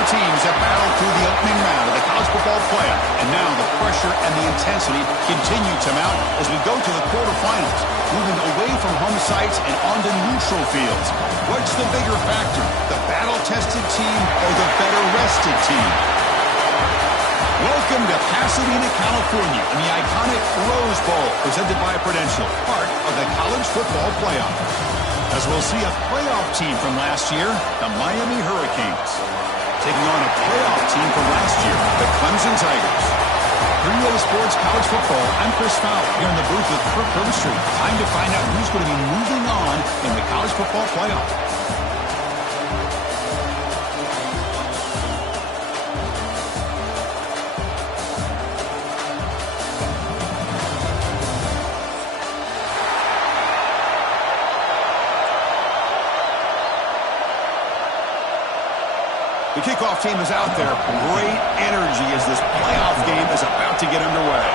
Four teams have battled through the opening round of the college football playoff, and now the pressure and the intensity continue to mount as we go to the quarterfinals, moving away from home sites and onto neutral fields. What's the bigger factor, the battle-tested team or the better-rested team? Welcome to Pasadena, California, in the iconic Rose Bowl, presented by Prudential, part of the college football playoff. As we'll see a playoff team from last year, the Miami Hurricanes, taking on a playoff team from last year, the Clemson Tigers. For EA Sports College Football, I'm Chris Fowler, here in the booth with Kirk Herbstreit. Time to find out who's going to be moving on in the college football playoff. The kickoff team is out there. Great energy as this playoff game is about to get underway.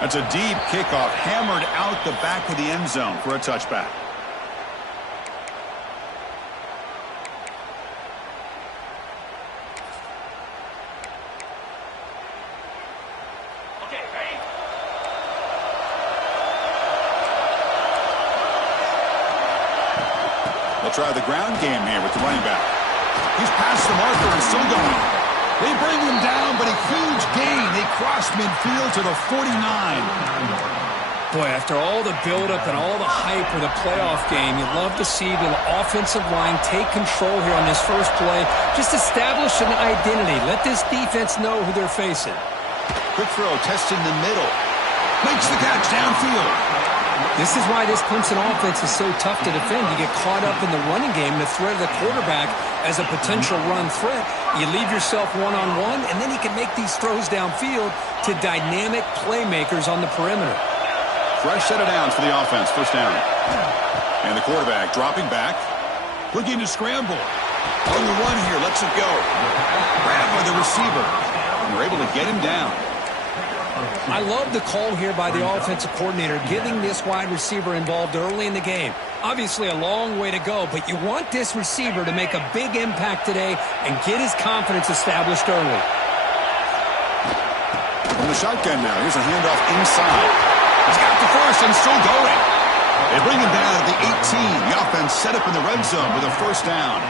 That's a deep kickoff, hammered out the back of the end zone for a touchback. They'll try the ground game here with the running back. He's past the marker and still going. They bring him down, but a huge gain. They cross midfield to the 49. Boy, after all the buildup and all the hype for the playoff game, you'd love to see the offensive line take control here on this first play. Just establish an identity. Let this defense know who they're facing. Quick throw, testing the middle. Makes the catch downfield. This is why this Clemson offense is so tough to defend. You get caught up in the running game, the threat of the quarterback as a potential run threat. You leave yourself one-on-one, and then you can make these throws downfield to dynamic playmakers on the perimeter. Fresh set of downs for the offense, first down. And the quarterback dropping back, looking to scramble. On the run here, lets it go. Grabbed by the receiver. And we're able to get him down. I love the call here by the offensive coordinator, getting this wide receiver involved early in the game. Obviously a long way to go, but you want this receiver to make a big impact today and get his confidence established early. From the shotgun now, here's a handoff inside. He's got the first and still going. They bring him down at the 18. The offense set up in the red zone with a first down.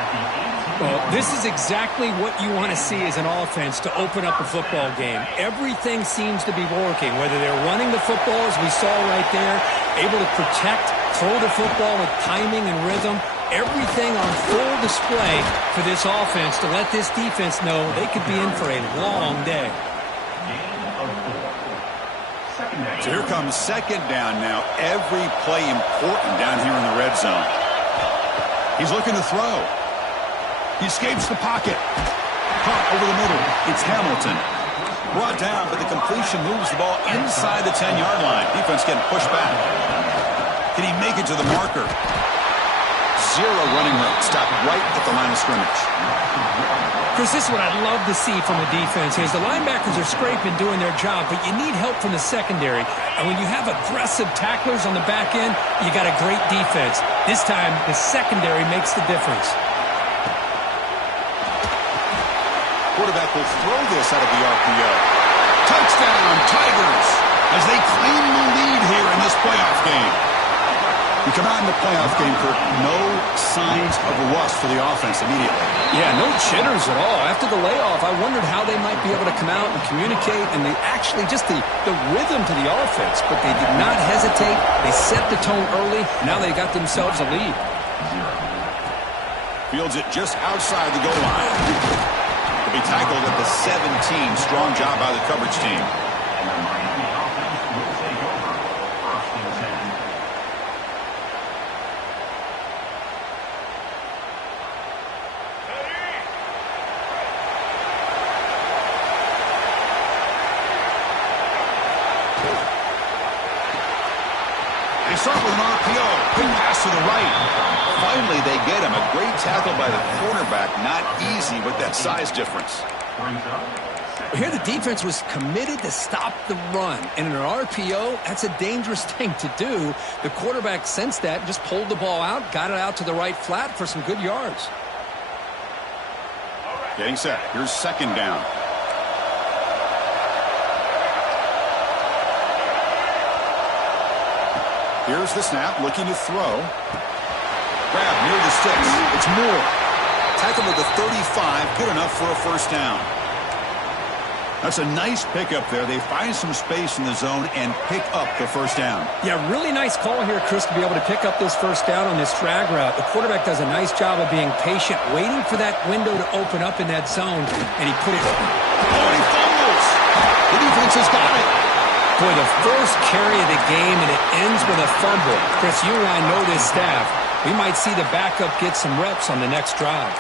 Well, this is exactly what you want to see as an offense to open up a football game. Everything seems to be working, whether they're running the football, as we saw right there, able to protect, throw the football with timing and rhythm. Everything on full display for this offense to let this defense know they could be in for a long day. So here comes second down now. Every play important down here in the red zone. He's looking to throw. He escapes the pocket. Caught over the middle. It's Hamilton. Brought down, but the completion moves the ball inside the 10-yard line. Defense getting pushed back. Can he make it to the marker? Zero running room. Stopped right at the line of scrimmage. Chris, this is what I'd love to see from a defense. Is the linebackers are scraping, doing their job, but you need help from the secondary. And when you have aggressive tacklers on the back end, you got a great defense. This time, the secondary makes the difference. Quarterback will throw this out of the RPO. Touchdown, Tigers, as they claim the lead here in this playoff game. We come out in the playoff game, Kirk, no signs of rust for the offense immediately. Yeah, no jitters at all. After the layoff, I wondered how they might be able to come out and communicate, and actually just the rhythm to the offense. But they did not hesitate. They set the tone early. Now they got themselves a lead. Fields it just outside the goal line. Be tackled at the 17. Strong job by the coverage team. They start with an RPO. Quick pass to the right. Finally, they get him. A great tackle by the cornerback. Not easy with that size difference. Here the defense was committed to stop the run. And in an RPO, that's a dangerous thing to do. The quarterback sensed that and just pulled the ball out, got it out to the right flat for some good yards. Getting set. Here's second down. Here's the snap, looking to throw. Grab near the sticks. It's Moore. Tackle to the 35, good enough for a first down. That's a nice pickup there. They find some space in the zone and pick up the first down. Yeah, really nice call here, Chris, to be able to pick up this first down on this drag route. The quarterback does a nice job of being patient, waiting for that window to open up in that zone, and he put it. Oh, he fumbles. The defense has got it. Boy, the first carry of the game, and it ends with a fumble. Chris, you and I know this staff. We might see the backup get some reps on the next drive.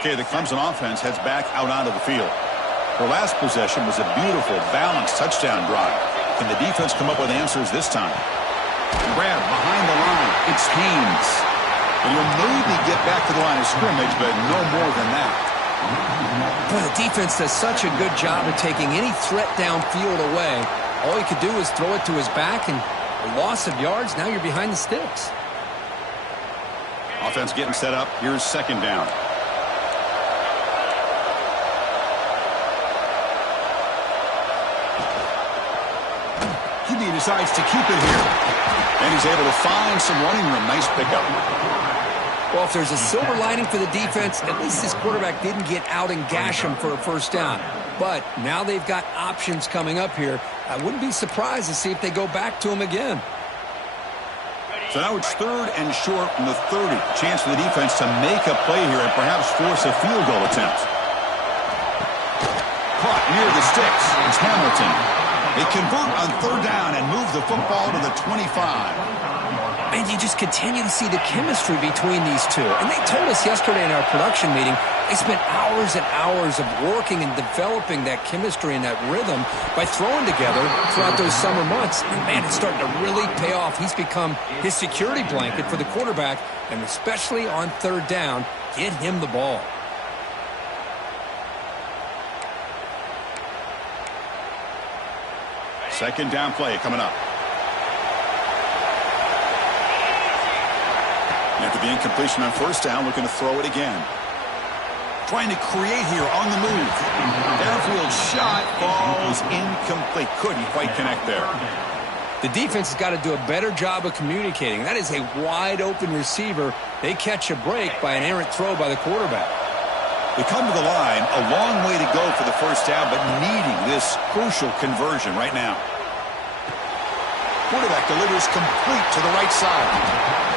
Okay, the Clemson offense heads back out onto the field. Their last possession was a beautiful, balanced touchdown drive. Can the defense come up with answers this time? Grab behind the line. It's Haynes. And he'll maybe get back to the line of scrimmage, but no more than that. Boy, the defense does such a good job of taking any threat downfield away. All he could do is throw it to his back, and a loss of yards, now you're behind the sticks. Offense getting set up. Here's second down. He decides to keep it here. And he's able to find some running room. Nice pickup. Well, if there's a silver lining for the defense, at least this quarterback didn't get out and gash him for a first down. But now they've got options coming up here. I wouldn't be surprised to see if they go back to him again. So now it's third and short from the 30. Chance for the defense to make a play here and perhaps force a field goal attempt. Caught near the sticks. It's Hamilton. They convert on third down and move the football to the 25. And you just continue to see the chemistry between these two. And they told us yesterday in our production meeting, they spent hours and hours of working and developing that chemistry and that rhythm by throwing together throughout those summer months. And, man, it's starting to really pay off. He's become his security blanket for the quarterback, and especially on third down, get him the ball. Second down play coming up. After the incompletion on first down, looking to throw it again. Trying to create here on the move. Downfield shot falls incomplete. Couldn't quite connect there. The defense has got to do a better job of communicating. That is a wide open receiver. They catch a break by an errant throw by the quarterback. They come to the line, a long way to go for the first down, but needing this crucial conversion right now. Quarterback delivers complete to the right side.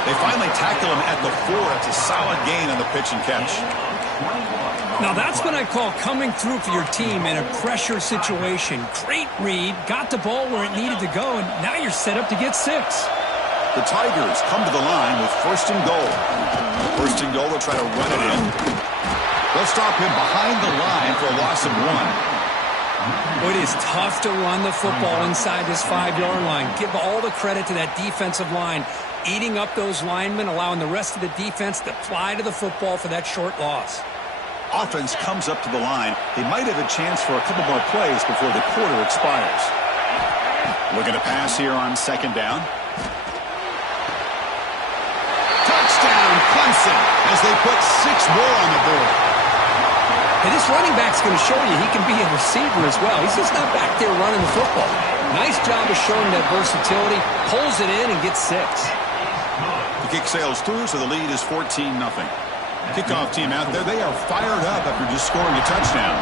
They finally tackle him at the 4. It's a solid gain on the pitch and catch. Now that's what I call coming through for your team in a pressure situation. Great read, got the ball where it needed to go, and now you're set up to get 6. The Tigers come to the line with first and goal. First and goal, they'll try to run it in. They'll stop him behind the line for a loss of 1. Well, it is tough to run the football inside this 5-yard line. Give all the credit to that defensive line, eating up those linemen, allowing the rest of the defense to fly to the football for that short loss. Offense comes up to the line. They might have a chance for a couple more plays before the quarter expires. Looking to pass here on second down. Touchdown, Clemson, as they put 6 more on the board. And this running back's going to show you he can be a receiver as well. He's just not back there running the football. Nice job of showing that versatility. Pulls it in and gets 6. The kick sails through, so the lead is 14-0. Kickoff team out there, they are fired up after just scoring a touchdown.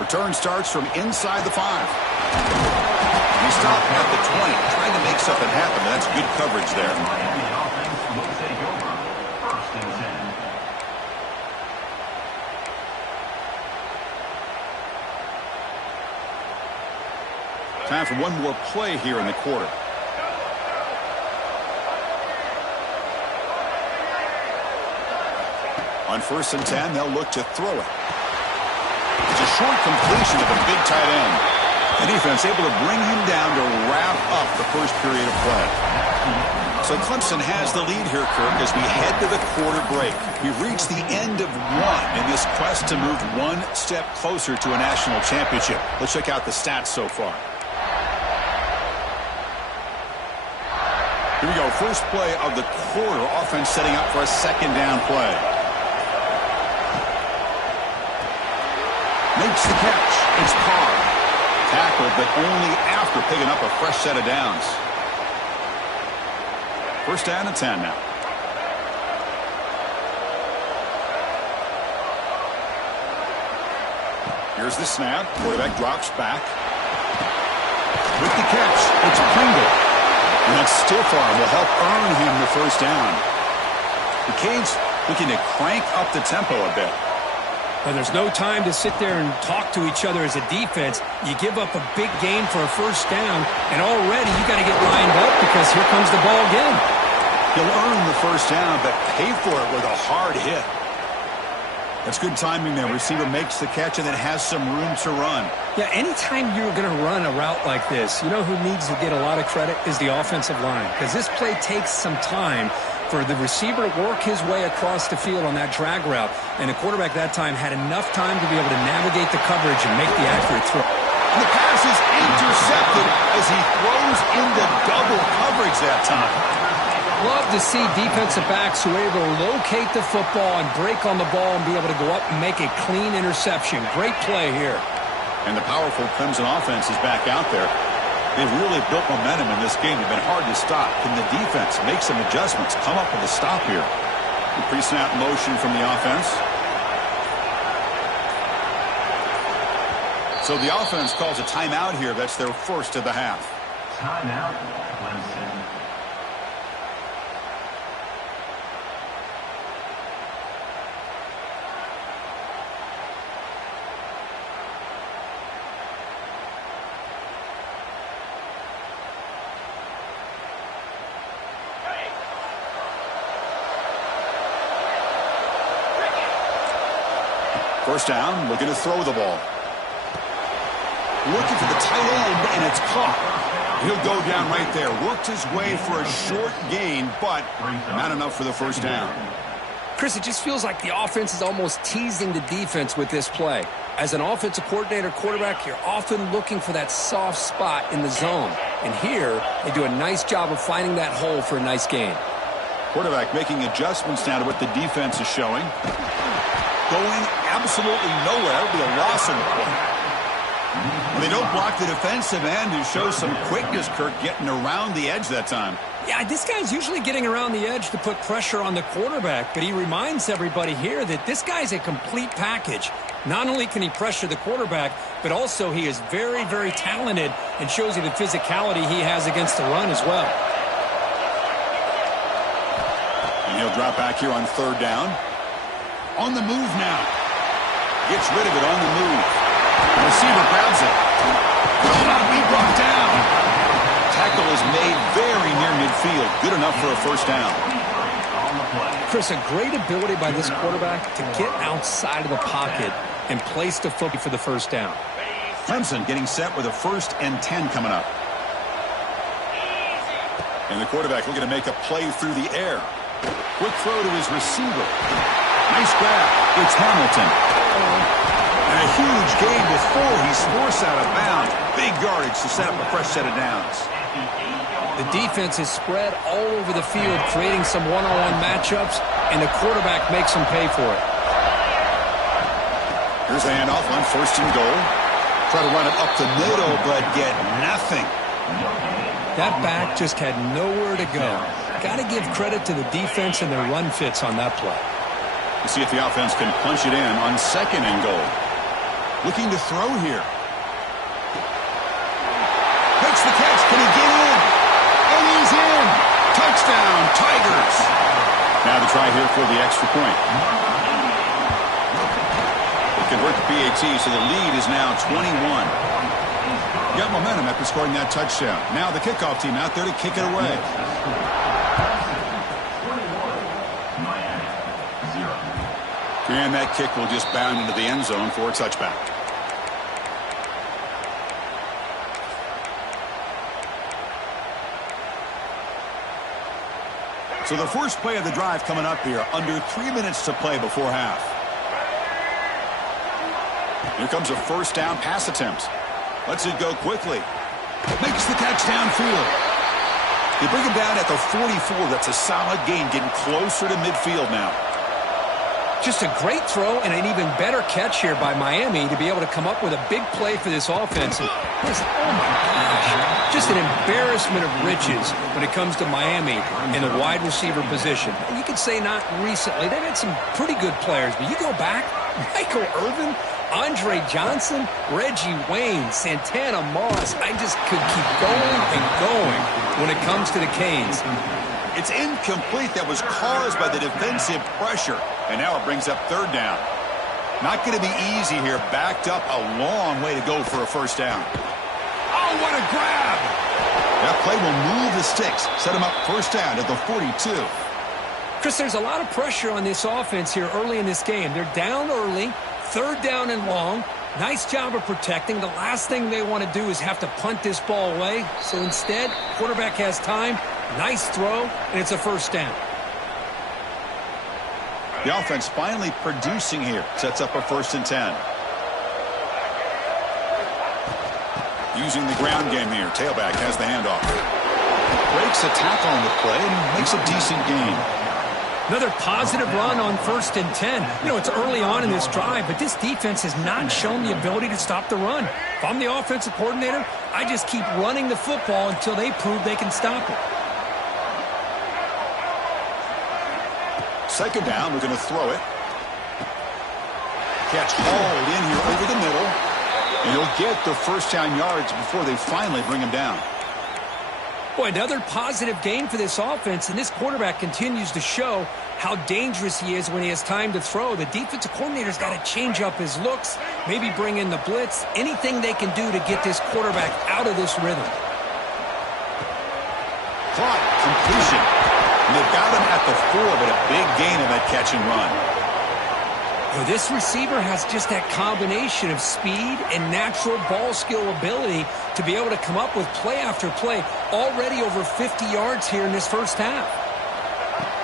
Return starts from inside the 5. They stop at the 20, trying to make something happen. That's good coverage there. Time for one more play here in the quarter. On first and 10, they'll look to throw it. It's a short completion of a big tight end. The defense able to bring him down to wrap up the first period of play. So Clemson has the lead here, Kirk, as we head to the quarter break. We've reached the end of one in this quest to move one step closer to a national championship. Let's check out the stats so far. Here we go. First play of the quarter. Offense setting up for a second down play. Makes the catch. It's Carr. Tackled, but only after picking up a fresh set of downs. First down and 10 now. Here's the snap. Quarterback drops back. With the catch, it's Pringle. And that stiff arm will help earn him the first down. The Canes looking to crank up the tempo a bit. And there's no time to sit there and talk to each other as a defense. You give up a big game for a first down, and already you got to get lined up because here comes the ball again. He'll earn the first down, but pay for it with a hard hit. That's good timing there. Receiver makes the catch and then has some room to run. Yeah, anytime you're going to run a route like this, you know who needs to get a lot of credit is the offensive line, because this play takes some time for the receiver to work his way across the field on that drag route. And the quarterback that time had enough time to be able to navigate the coverage and make the accurate throw. And the pass is intercepted as he throws into double coverage that time. Love to see defensive backs who are able to locate the football and break on the ball and be able to go up and make a clean interception. Great play here. And the powerful Clemson offense is back out there. They've really built momentum in this game. They've been hard to stop. Can the defense make some adjustments, come up with a stop here? Pre-snap motion from the offense. So the offense calls a timeout here. That's their first of the half. Timeout, Clemson. First down, looking to throw the ball. Looking for the tight end, and it's caught. He'll go down right there. Worked his way for a short gain, but not enough for the first down. Chris, it just feels like the offense is almost teasing the defense with this play. As an offensive coordinator quarterback, you're often looking for that soft spot in the zone. And here, they do a nice job of finding that hole for a nice gain. Quarterback making adjustments now to what the defense is showing. Going absolutely nowhere. It'll be a loss in the play. They don't block the defensive end who shows some quickness, Kirk, getting around the edge that time. Yeah, this guy's usually getting around the edge to put pressure on the quarterback, but he reminds everybody here that this guy's a complete package. Not only can he pressure the quarterback, but also he is very, very talented and shows you the physicality he has against the run as well. And he'll drop back here on third down. On the move now. Gets rid of it on the move. The receiver grabs it. Will not be brought down. Tackle is made very near midfield. Good enough for a first down. Chris, a great ability by this quarterback to get outside of the pocket and place the football for the first down. Clemson getting set with a 1st and 10 coming up. And the quarterback looking to make a play through the air. Quick throw to his receiver. Nice grab. It's Hamilton. And a huge gain before he's forced out of bounds. Big yardage to set up a fresh set of downs. The defense is spread all over the field, creating some one-on-one matchups, and the quarterback makes them pay for it. Here's the handoff on 1st and goal. Try to run it up the middle, but get nothing. That back just had nowhere to go. Got to give credit to the defense and their run fits on that play. We'll see if the offense can punch it in on 2nd and goal. Looking to throw here. Makes the catch. Can he get in? And he's in. Touchdown, Tigers. Now the try here for the extra point. They convert the PAT, so the lead is now 21. Got momentum after scoring that touchdown. Now the kickoff team out there to kick it away. And that kick will just bound into the end zone for a touchback. So the first play of the drive coming up here, under 3 minutes to play before half. Here comes a first down pass attempt. Lets it go quickly. Makes the catch downfield. They bring him down at the 44. That's a solid gain, getting closer to midfield now. Just a great throw and an even better catch here by Miami to be able to come up with a big play for this offense. And oh my gosh, just an embarrassment of riches when it comes to Miami in the wide receiver position. You could say not recently. They've had some pretty good players, but you go back, Michael Irvin, Andre Johnson, Reggie Wayne, Santana Moss. I just could keep going and going when it comes to the Canes. It's incomplete. That was caused by the defensive pressure. And now it brings up third down. Not going to be easy here. Backed up a long way to go for a first down. Oh, what a grab! That play will move the sticks. Set him up first down at the 42. Chris, there's a lot of pressure on this offense here early in this game. They're down early, third down and long. Nice job of protecting. The last thing they want to do is have to punt this ball away. So instead, quarterback has time. Nice throw, and it's a first down. The offense finally producing here. Sets up a 1st and 10. Using the ground game here. Tailback has the handoff. Breaks a tackle on the play and makes a decent gain. Another positive run on 1st and 10. You know, it's early on in this drive, but this defense has not shown the ability to stop the run. If I'm the offensive coordinator, I just keep running the football until they prove they can stop it. Second down, we're going to throw it. Catch hauled in here over the middle. And he'll get the first down yards before they finally bring him down. Boy, another positive gain for this offense, and this quarterback continues to show how dangerous he is when he has time to throw. The defensive coordinator's got to change up his looks, maybe bring in the blitz, anything they can do to get this quarterback out of this rhythm. Clock, completion. And they've got him at the 4, but a big gain on that catch and run. Well, this receiver has just that combination of speed and natural ball skill ability to be able to come up with play after play. Already over 50 yards here in this first half.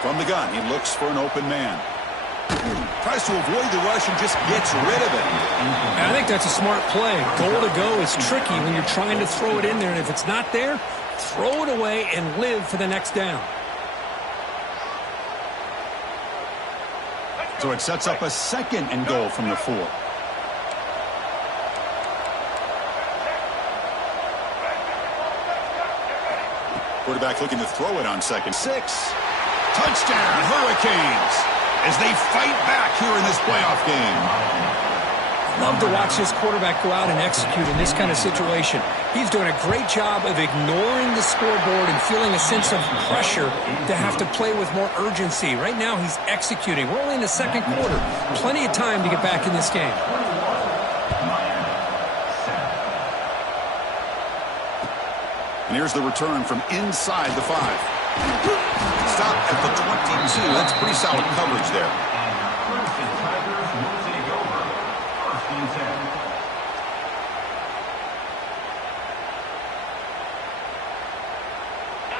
From the gun, he looks for an open man. Tries to avoid the rush and just gets rid of it. And I think that's a smart play. Goal to go is tricky when you're trying to throw it in there. And if it's not there, throw it away and live for the next down. So it sets up a 2nd and goal from the 4. Quarterback looking to throw it on 2nd. 6. Touchdown, Hurricanes, as they fight back here in this playoff game. Love to watch this quarterback go out and execute in this kind of situation. He's doing a great job of ignoring the scoreboard and feeling a sense of pressure to have to play with more urgency. Right now, he's executing. We're only in the second quarter. Plenty of time to get back in this game. And here's the return from inside the 5. Stop at the 22. That's pretty solid coverage there.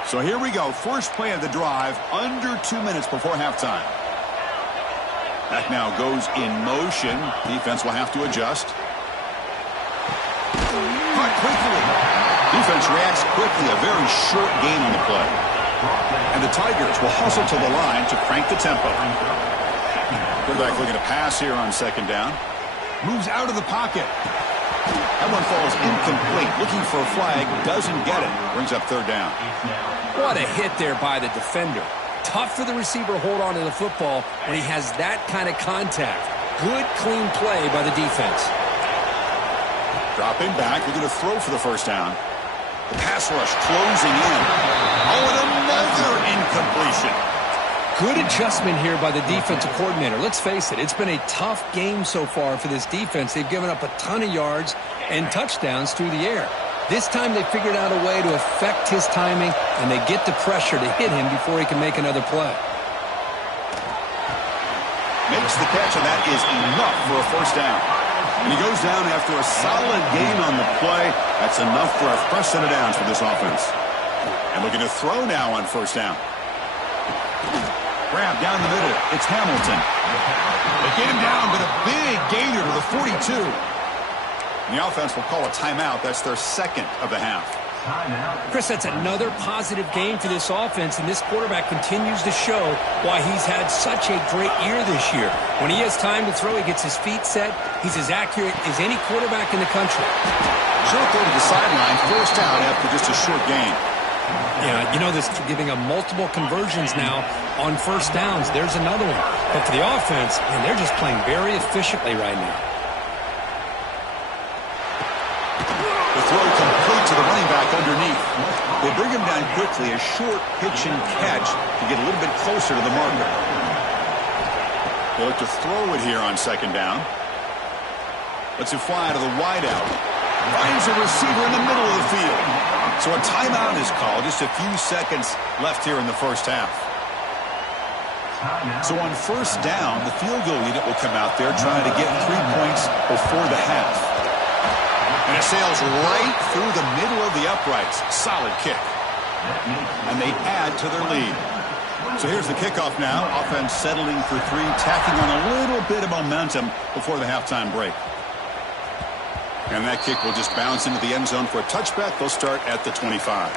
So here we go. First play of the drive, under 2 minutes before halftime. That now goes in motion. Defense will have to adjust. Caught quickly. Defense reacts quickly. A very short gain on the play. And the Tigers will hustle to the line to crank the tempo. Quarterback looking to pass here on 2nd down. Moves out of the pocket. That one falls incomplete. Looking for a flag. Doesn't get it. Brings up 3rd down. What a hit there by the defender. Tough for the receiver to hold on to the football when he has that kind of contact. Good, clean play by the defense. Dropping back. We're going to throw for the first down. The pass rush closing in. Oh, and another incompletion. Good adjustment here by the defensive coordinator. Let's face it, it's been a tough game so far for this defense. They've given up a ton of yards and touchdowns through the air. This time they figured out a way to affect his timing, and they get the pressure to hit him before he can make another play. Makes the catch, and that is enough for a first down. And he goes down after a solid gain on the play. That's enough for a fresh set of downs for this offense. And looking to throw now on first down. Grab down the middle. It's Hamilton. They get him down, but a big gainer to the 42. And the offense will call a timeout. That's their second of the half. Chris, that's another positive game for this offense, and this quarterback continues to show why he's had such a great year this year. When he has time to throw, he gets his feet set. He's as accurate as any quarterback in the country. Short throw to the sideline, forced out after just a short gain. Yeah, you know, this giving them multiple conversions now on first downs. There's another one. But for the offense, and they're just playing very efficiently right now. The throw complete to the running back underneath. They bring him down quickly, a short pitch and catch to get a little bit closer to the marker. They look to throw it here on second down. Lets it fly to the wideout. Finds a receiver in the middle of the field. So a timeout is called. Just a few seconds left here in the first half. So on first down, the field goal unit will come out there trying to get 3 points before the half. And it sails right through the middle of the uprights. Solid kick. And they add to their lead. So here's the kickoff now. Offense settling for 3, tacking on a little bit of momentum before the halftime break. And that kick will just bounce into the end zone for a touchback. They'll start at the 25.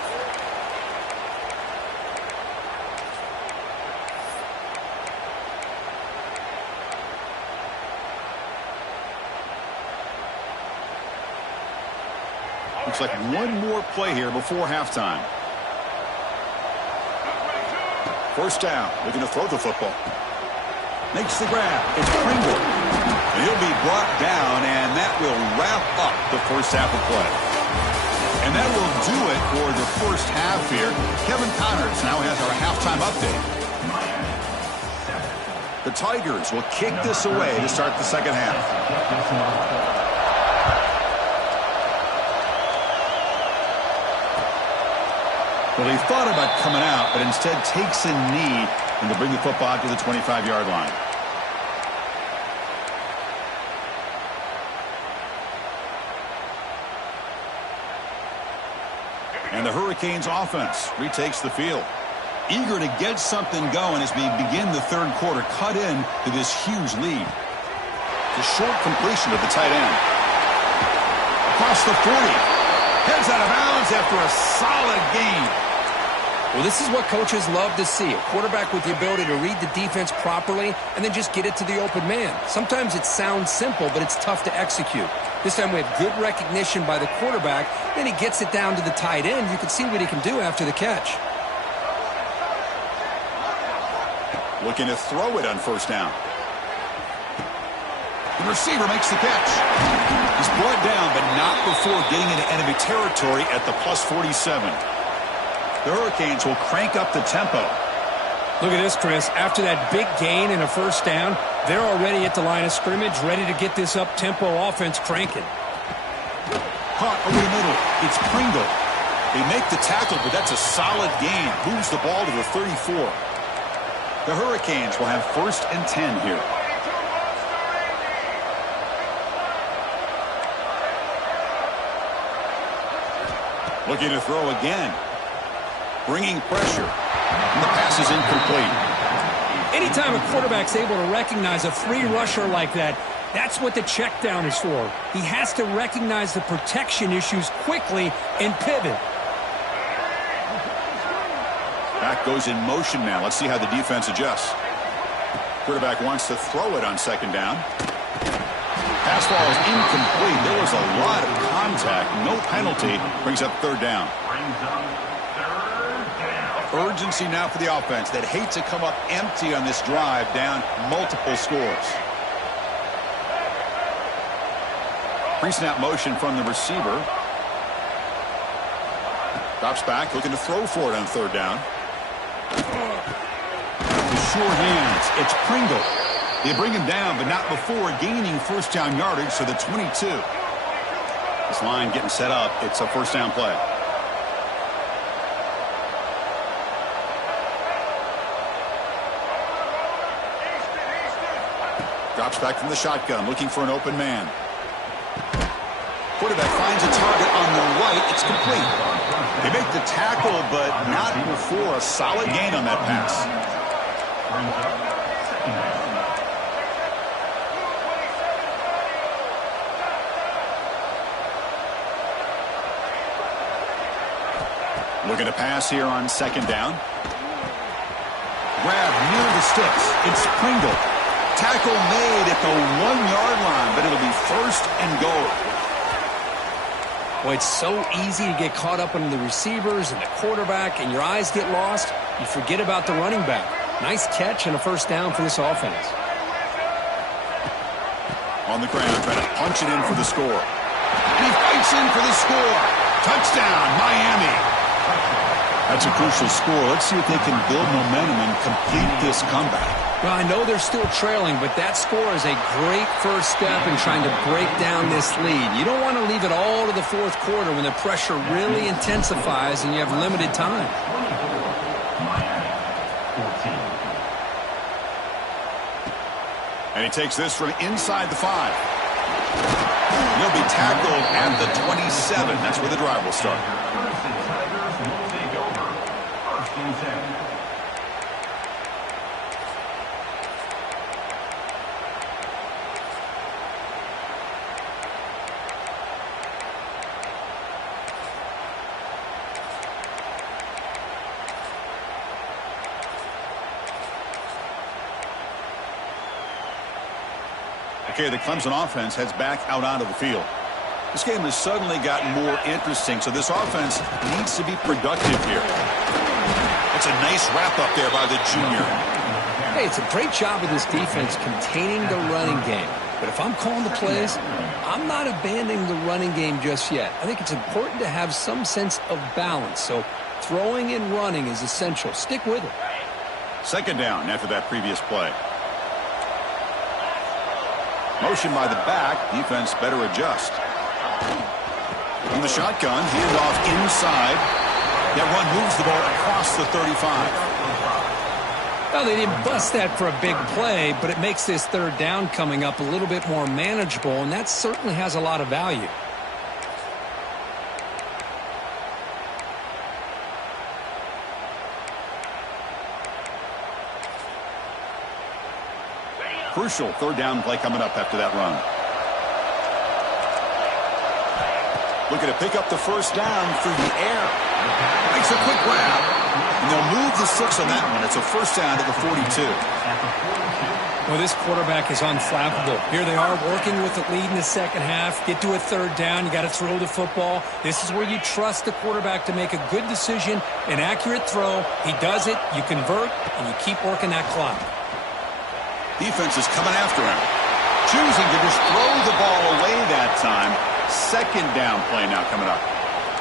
Looks like one more play here before halftime. First down, looking to throw the football. Makes the grab. It's Pringle. And he'll be brought down, and that will wrap up the first half of play. And that will do it for the first half here. Kevin Connors now has our halftime update. The Tigers will kick this away to start the second half. Well, he thought about coming out, but instead takes a knee and to bring the football to the 25-yard line. And the Hurricanes offense retakes the field. Eager to get something going as we begin the third quarter, cut in to this huge lead. The short completion of the tight end. Across the 40. Heads out of bounds after a solid gain. Well, this is what coaches love to see. A quarterback with the ability to read the defense properly and then just get it to the open man. Sometimes it sounds simple, but it's tough to execute. This time we have good recognition by the quarterback. Then he gets it down to the tight end. You can see what he can do after the catch. Looking to throw it on first down. The receiver makes the catch. He's brought down, but not before getting into enemy territory at the plus 47. The Hurricanes will crank up the tempo. Look at this, Chris. After that big gain and a first down, they're already at the line of scrimmage, ready to get this up-tempo offense cranking. Caught over the middle. It's Pringle. They make the tackle, but that's a solid gain. Moves the ball to the 34. The Hurricanes will have 1st and 10 here. Looking to throw again. Bringing pressure. And the pass is incomplete. Anytime a quarterback's able to recognize a free rusher like that, that's what the check down is for. He has to recognize the protection issues quickly and pivot. Back goes in motion now. Let's see how the defense adjusts. Quarterback wants to throw it on second down. Pass ball is incomplete. There was a lot of contact. No penalty. Brings up third down. Urgency now for the offense that hate to come up empty on this drive, down multiple scores. Pre-snap motion from the receiver. Drops back, looking to throw for it on third down. The sure hands. It's Pringle. They bring him down, but not before gaining first down yardage to the 22. This line getting set up. It's a first down play. Drops back from the shotgun, looking for an open man. Quarterback finds a target on the right. It's complete. They make the tackle, but not before a solid gain on that pass. Brings up second down. Looking to pass here on second down. Grab near the sticks. It's Pringle. Tackle made at the 1-yard line, but it'll be first and goal. Well, it's so easy to get caught up in the receivers and the quarterback, and your eyes get lost. You forget about the running back. Nice catch and a first down for this offense. On the ground, trying to punch it in for the score. And he fights in for the score. Touchdown, Miami. That's a crucial score. Let's see if they can build momentum and complete this comeback. Well, I know they're still trailing, but that score is a great first step in trying to break down this lead. You don't want to leave it all to the fourth quarter when the pressure really intensifies and you have limited time. Miami, 14. And he takes this from inside the 5. He'll be tackled at the 27. That's where the drive will start. First and Tigers will take over. First and 10. Okay, the Clemson offense heads back out onto the field. This game has suddenly gotten more interesting, so this offense needs to be productive here. It's a nice wrap-up there by the junior. Hey, it's a great job of this defense containing the running game. But if I'm calling the plays, I'm not abandoning the running game just yet. I think it's important to have some sense of balance. So throwing and running is essential. Stick with it. Second down after that previous play. Motion by the back. Defense better adjust. In the shotgun, handoff inside. That run moves the ball across the 35. Well, they didn't bust that for a big play, but it makes this third down coming up a little bit more manageable, and that certainly has a lot of value. Crucial third down play coming up after that run. Looking to pick up the first down through the air. Makes a quick grab. And they'll move the 6 on that one. It's a first down at the 42. Well, this quarterback is unflappable. Here they are working with the lead in the second half. Get to a third down. You got to throw the football. This is where you trust the quarterback to make a good decision, an accurate throw. He does it, you convert, and you keep working that clock. Defense is coming after him. Choosing to just throw the ball away that time. Second down play now coming up.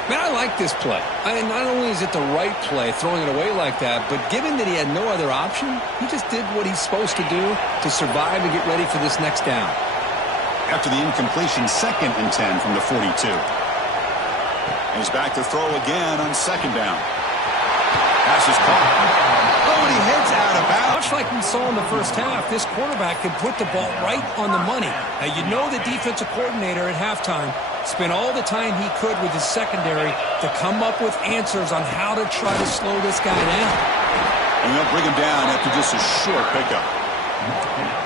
Man, I like this play. I mean, not only is it the right play, throwing it away like that, but given that he had no other option, he just did what he's supposed to do to survive and get ready for this next down. After the incompletion, 2nd and 10 from the 42. And he's back to throw again on second down. Pass is caught. Oh, and he heads out of bounds. Much like we saw in the first half, this quarterback can put the ball right on the money. Now, you know the defensive coordinator at halftime spent all the time he could with his secondary to come up with answers on how to try to slow this guy down. And they'll bring him down after just a short pickup.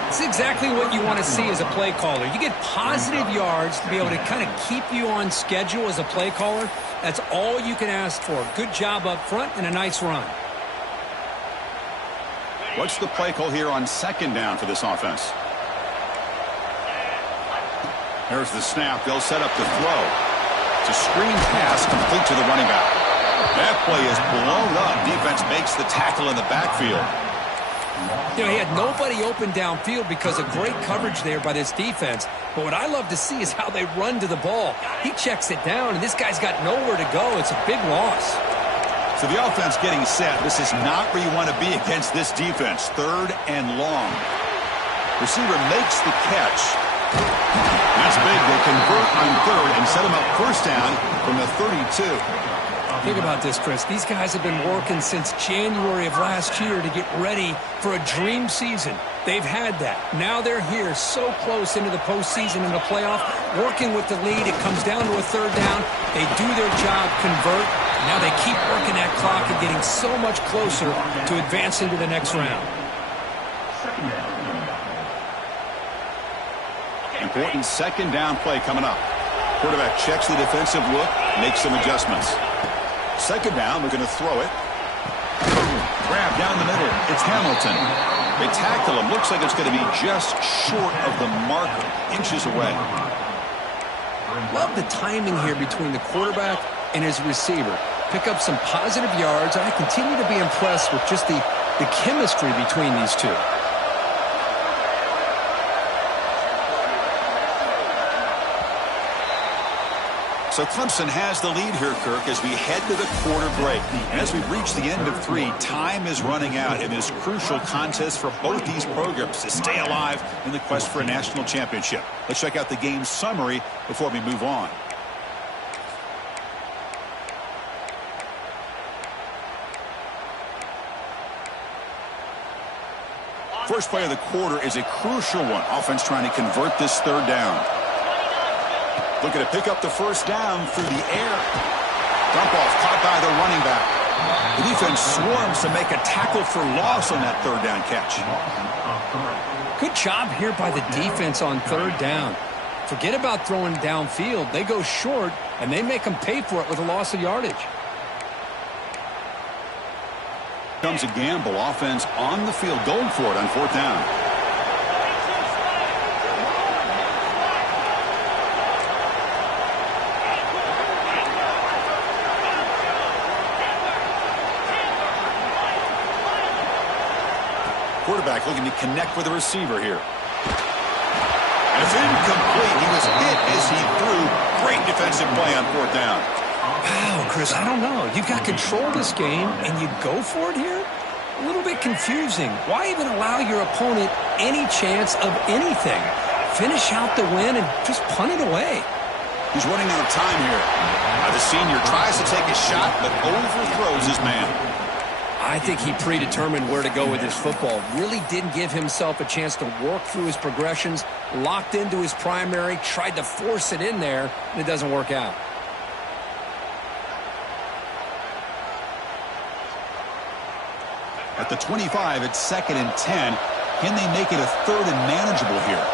It's exactly what you want to see as a play caller. You get positive yards to be able to kind of keep you on schedule as a play caller. That's all you can ask for. Good job up front and a nice run. What's the play call here on second down for this offense? Here's the snap. They'll set up the throw. It's a screen pass complete to the running back. That play is blown up. Defense makes the tackle in the backfield. You know, he had nobody open downfield because of great coverage there by this defense. But what I love to see is how they run to the ball. He checks it down, and this guy's got nowhere to go. It's a big loss. So the offense getting set. This is not where you want to be against this defense. 3rd and long. Receiver makes the catch. That's big. They convert on 3rd and set him up first down from the 32. Think about this, Chris. These guys have been working since January of last year to get ready for a dream season. They've had that. Now they're here so close into the postseason and the playoff, working with the lead. It comes down to a third down. They do their job, convert. Now they keep working that clock and getting so much closer to advancing to the next round. Important second down play coming up. Quarterback checks the defensive look, makes some adjustments. Second down, we're going to throw it. Grab down the middle. It's Hamilton. They tackle him. Looks like it's going to be just short of the marker, inches away. Love the timing here between the quarterback and his receiver. Pick up some positive yards, and I continue to be impressed with just the chemistry between these two. So Clemson has the lead here, Kirk, as we head to the quarter break. And as we reach the end of 3, time is running out in this crucial contest for both these programs to stay alive in the quest for a national championship. Let's check out the game summary before we move on. First play of the quarter is a crucial one. Offense trying to convert this third down. Looking to pick up the first down through the air. Dump off caught by the running back. The defense swarms to make a tackle for loss on that third down catch. Good job here by the defense on third down. Forget about throwing downfield. They go short, and they make them pay for it with a loss of yardage. Comes a gamble. Offense on the field going for it on fourth down. Quarterback looking to connect with the receiver here. And it's incomplete. He was hit as he threw. Great defensive play on fourth down. Wow, Chris, I don't know. You've got control of this game, and you go for it here? A little bit confusing. Why even allow your opponent any chance of anything? Finish out the win and just punt it away. He's running out of time here. The senior tries to take a shot, but overthrows his man. I think he predetermined where to go with his football. Really didn't give himself a chance to work through his progressions. Locked into his primary, tried to force it in there, and it doesn't work out. At the 25, it's 2nd and 10. Can they make it a third and manageable here?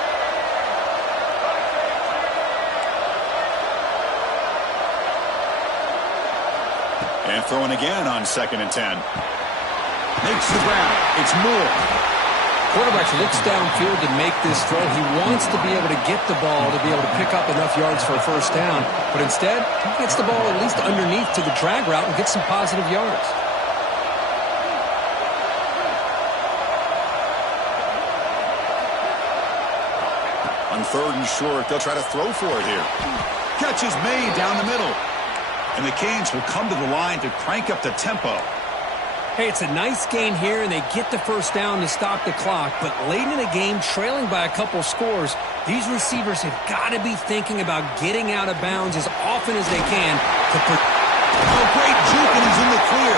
And throwing again on 2nd and 10. Makes the grab. It's Moore. Quarterback looks downfield to make this throw. He wants to be able to get the ball to be able to pick up enough yards for a first down. But instead, he gets the ball at least underneath to the drag route and gets some positive yards. On 3rd and short, they'll try to throw for it here. Catch is made down the middle. And the Canes will come to the line to crank up the tempo. Hey, it's a nice gain here, and they get the first down to stop the clock. But late in the game, trailing by a couple scores, these receivers have got to be thinking about getting out of bounds as often as they can. Oh, great juke, and he's in the clear.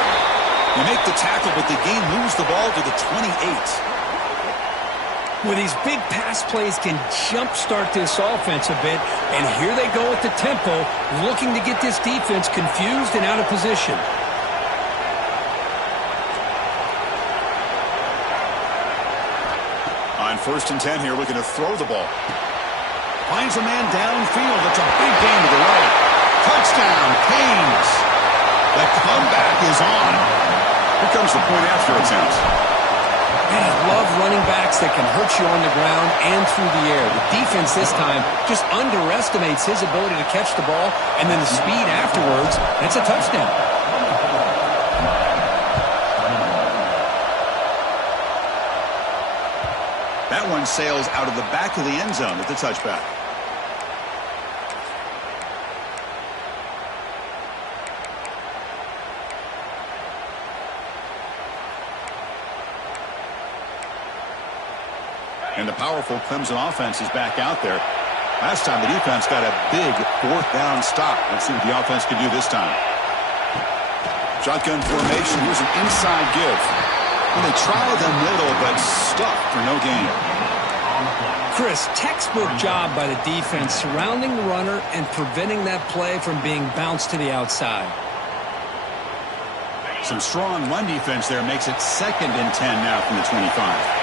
They make the tackle, but the game moves the ball to the 28. Well, these big pass plays can jumpstart this offense a bit, and here they go at the tempo, looking to get this defense confused and out of position. On 1st and 10 here, looking to throw the ball. Finds a man downfield. It's a big gain to the right. Touchdown, Canes. The comeback is on. Here comes the point after attempt. Man, I love running backs that can hurt you on the ground and through the air. The defense this time just underestimates his ability to catch the ball, and then the speed afterwards, and it's a touchdown. That one sails out of the back of the end zone at the touchback. And the powerful Clemson offense is back out there. Last time the defense got a big 4th down stop. Let's see what the offense can do this time. Shotgun formation. Here's an inside give. And they try the middle, but stuck for no gain. Chris, textbook job by the defense surrounding the runner and preventing that play from being bounced to the outside. Some strong run defense there makes it 2nd and 10 now from the 25.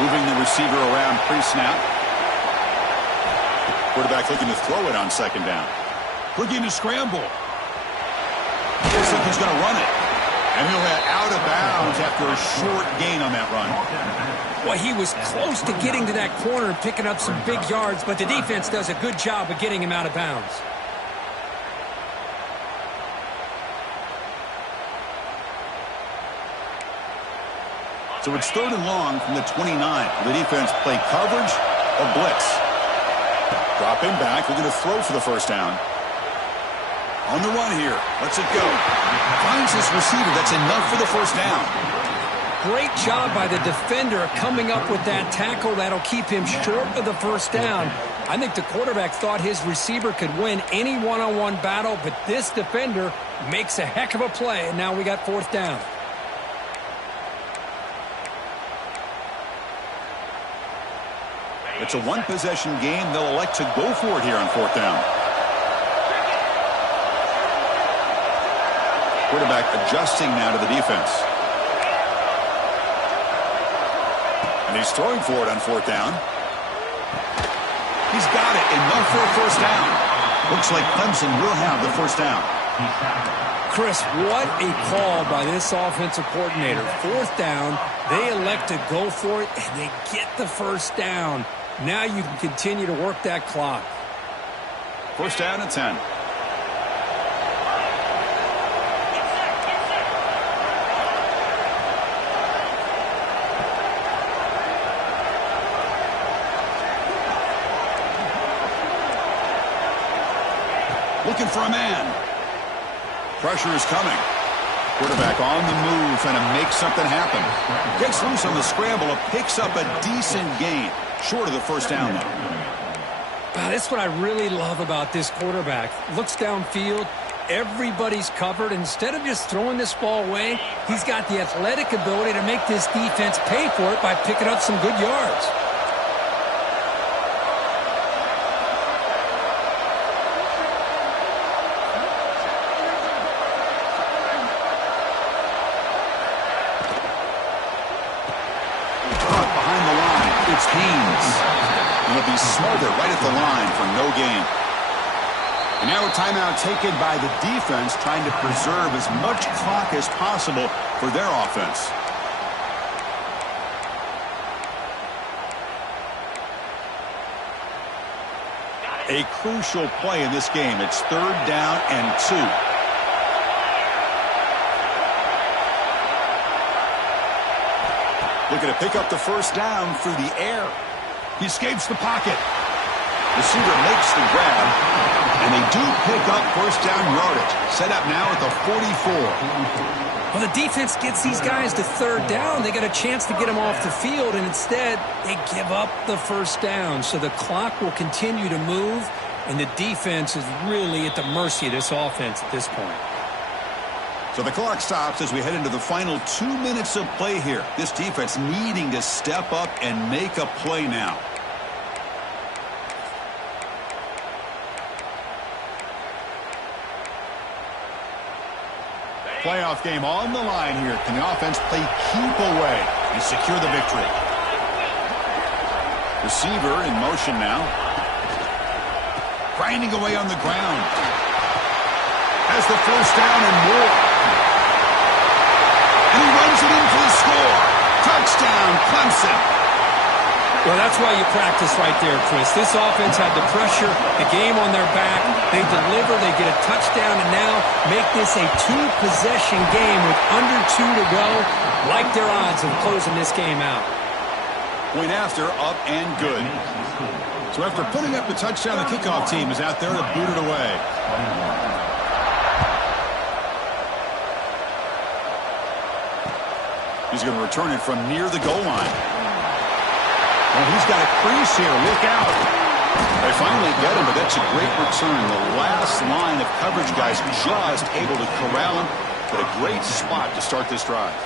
Moving the receiver around pre-snap. Quarterback looking to throw it on second down. Looking to scramble. Looks like he's going to run it. And he'll head out of bounds after a short gain on that run. Well, he was close to getting to that corner and picking up some big yards, but the defense does a good job of getting him out of bounds. So it's 3rd and long from the 29. The defense play coverage or blitz. Dropping back, looking to throw for the first down. On the run here, lets it go. Finds this receiver, that's enough for the first down. Great job by the defender coming up with that tackle that'll keep him short of the first down. I think the quarterback thought his receiver could win any one-on-one battle, but this defender makes a heck of a play, and now we got 4th down. It's a one-possession game. They'll elect to go for it here on 4th down. Quarterback adjusting now to the defense. And he's throwing for it on 4th down. He's got it. Enough for a first down. Looks like Clemson will have the first down. Chris, what a call by this offensive coordinator. 4th down, they elect to go for it, and they get the first down. Now you can continue to work that clock. First down at 10. Looking for a man. Pressure is coming. Quarterback on the move, trying to make something happen. Gets loose on the scramble, picks up a decent gain. Short of the first down, though. Wow, that's what I really love about this quarterback. Looks downfield. Everybody's covered. Instead of just throwing this ball away, he's got the athletic ability to make this defense pay for it by picking up some good yards. It'll be smothered right at the line for no gain. And now a timeout taken by the defense, trying to preserve as much clock as possible for their offense. A crucial play in this game. It's 3rd down and 2. Looking to pick up the first down through the air. He escapes the pocket. Receiver makes the grab, and they do pick up first down yardage. Set up now at the 44. Well, the defense gets these guys to 3rd down. They got a chance to get them off the field, and instead they give up the first down. So the clock will continue to move, and the defense is really at the mercy of this offense at this point. So the clock stops as we head into the final 2 minutes of play here. This defense needing to step up and make a play now. Playoff game on the line here. Can the offense play keep away and secure the victory? Receiver in motion now. Grinding away on the ground. Has the first down and more. And he runs it in for the score. Touchdown, Clemson. Well, that's why you practice right there, Chris. This offense had the pressure, the game on their back. They deliver, they get a touchdown, and now make this a 2-possession game with under 2 to go. Like their odds of closing this game out. Point after, up and good. So after putting up the touchdown, the kickoff team is out there to boot it away. He's going to return it from near the goal line. Well, he's got a crease here. Look out. They finally get him, but that's a great return. The last line of coverage guys just able to corral him. But a great spot to start this drive.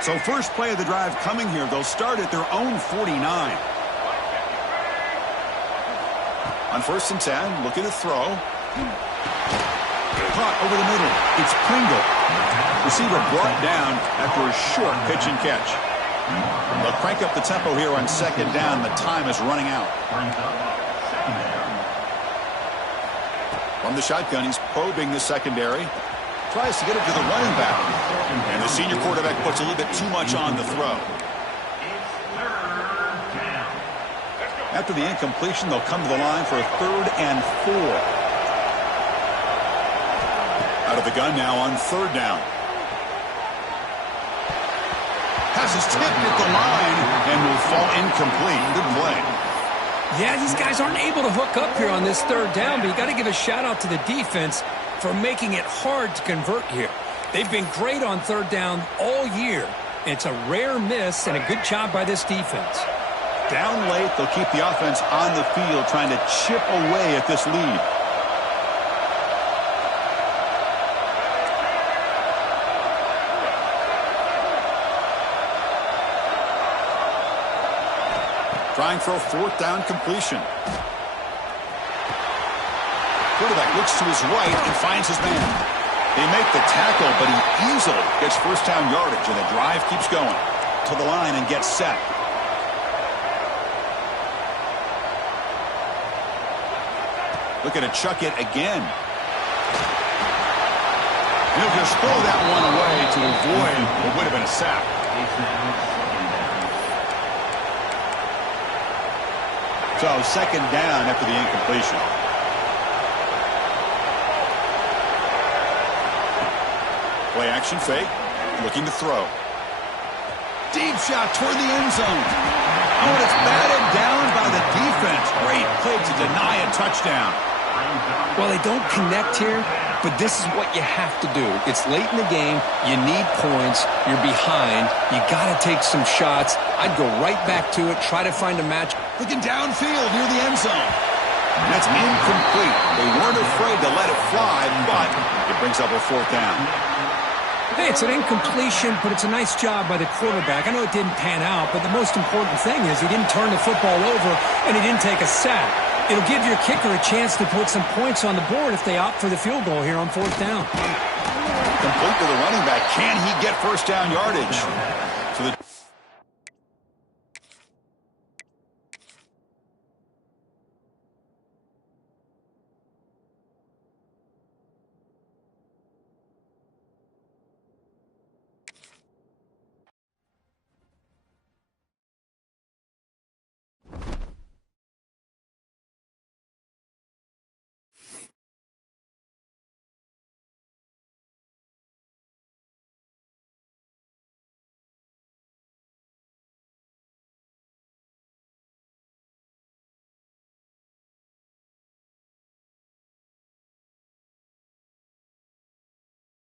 So first play of the drive coming here. They'll start at their own 49. On 1st and 10, looking to throw. Caught over the middle. It's Pringle. Receiver brought down after a short pitch and catch. They'll crank up the tempo here on second down. The time is running out. From the shotgun, he's probing the secondary. Tries to get it to the running back. And the senior quarterback puts a little bit too much on the throw. After the incompletion, they'll come to the line for a 3rd and 4. Out of the gun now on 3rd down. Pass is tipped at the line and will fall incomplete. Good play. Yeah, these guys aren't able to hook up here on this 3rd down, but you got to give a shout out to the defense for making it hard to convert here. They've been great on 3rd down all year. It's a rare miss and a good job by this defense. Down late, they'll keep the offense on the field trying to chip away at this lead. Trying for a 4th down completion. Quarterback looks to his right and finds his man. They make the tackle, but he easily gets 1st down yardage, and the drive keeps going to the line and gets set. Looking to chuck it again. He'll just throw that one away to avoid what would have been a sack. So 2nd down after the incompletion. Play action fake. Looking to throw. Deep shot toward the end zone. Oh, and it's batted down by the defense. Great play to deny a touchdown. Well, they don't connect here, but this is what you have to do. It's late in the game. You need points. You're behind. You got to take some shots. I'd go right back to it, try to find a match. Looking downfield near the end zone. And that's incomplete. They weren't afraid to let it fly, but it brings up a 4th down. Hey, it's an incompletion, but it's a nice job by the quarterback. I know it didn't pan out, but the most important thing is he didn't turn the football over and he didn't take a sack. It'll give your kicker a chance to put some points on the board if they opt for the field goal here on 4th down. Complete to the running back. Can he get 1st down yardage?